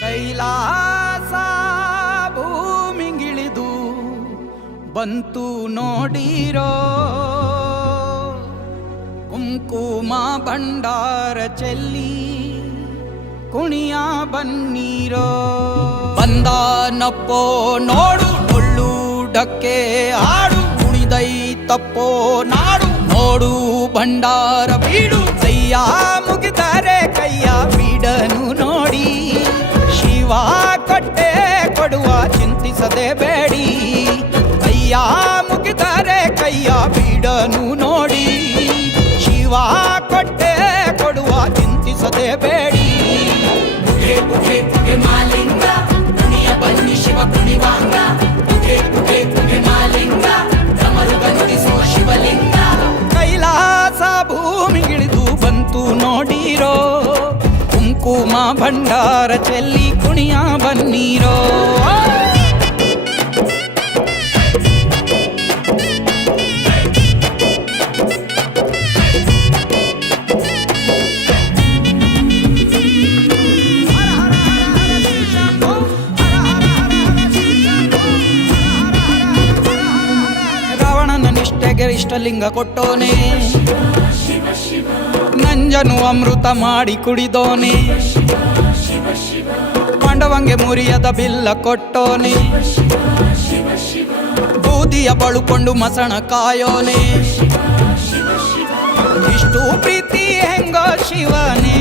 ಕೈಲಾಸ ಭೂಮಿಗಿಳಿದು ಬಂತು ನೋಡಿರೋ, ಕುಂಕುಮ ಭಂಡಾರ ಚೆಲ್ಲಿ ಕುಣಿಯ ಬನ್ನೀರೋ. ಬಂದನಪ್ಪೋ ನೋಡು ಡೊಳ್ಳುಡಕ್ಕೆ ಹಾಡು, ಕುಣಿದೈತಪ್ಪೋ ನಾಡು ನೋಡು ಭಂಡಾರ ಬೀಡು. ಕೈಯ ಮುಗಿದರೆ ಕೈಯ ಬೀಡನು ನೋಡಿ, ಶಿವ ಕೊಟ್ಟೆ ಕೊಡುವ ಚಿಂತಿಸದೆ ಬೇಡಿ. ಕೈಯ ಮುಗಿದರೆ ಕೈಯ ಬೀಡನು ನೋಡಿ, ಶಿವ ಕೊಟ್ಟೆ ಕೊಡುವ ಚಿಂತಿಸದೆ ಬೇಡಿ. ಪುಗೆ ಪುಗೆ ಪುಗೆ ಮಾಲಿಂಗ ಕುಣಿಯ ಬನ್ನಿ ಶಿವ ಕುಣಿವಾಂಗ. ಪುಗೆ ಪುಗೆ ಪುಗೆ ಮಾಲಿಂಗ ಡಮರುಗ ನುಡಿಸೋ ಶಿವಲಿಂಗ. ಕೈಲಾಸ ಭೂಮಿಗಿಳಿದು ಬಂತು ನೋಡಿರೋ, ಕುಂಕುಮ ಭಂಡಾರ ಚೆಲ್ಲಿ ಕುಣಿಯ ಬನ್ನೀರೋ. ನಿಷ್ಠೆಗೆ ಇಷ್ಟಲಿಂಗ ಕೊಟ್ಟೋನೆ, ನಂಜನು ಅಮೃತ ಮಾಡಿ ಕುಡಿದೋನೆ. ಪಾಂಡವಂಗೆ ಮುರಿಯದ ಬಿಲ್ಲ ಕೊಟ್ಟೋನೆ, ಬೂದಿಯ ಬಳುಕೊಂಡು ಮಸಣ ಕಾಯೋನೆ. ಇಷ್ಟು ಪ್ರೀತಿ ಹೆಂಗೋ ಶಿವನೇ,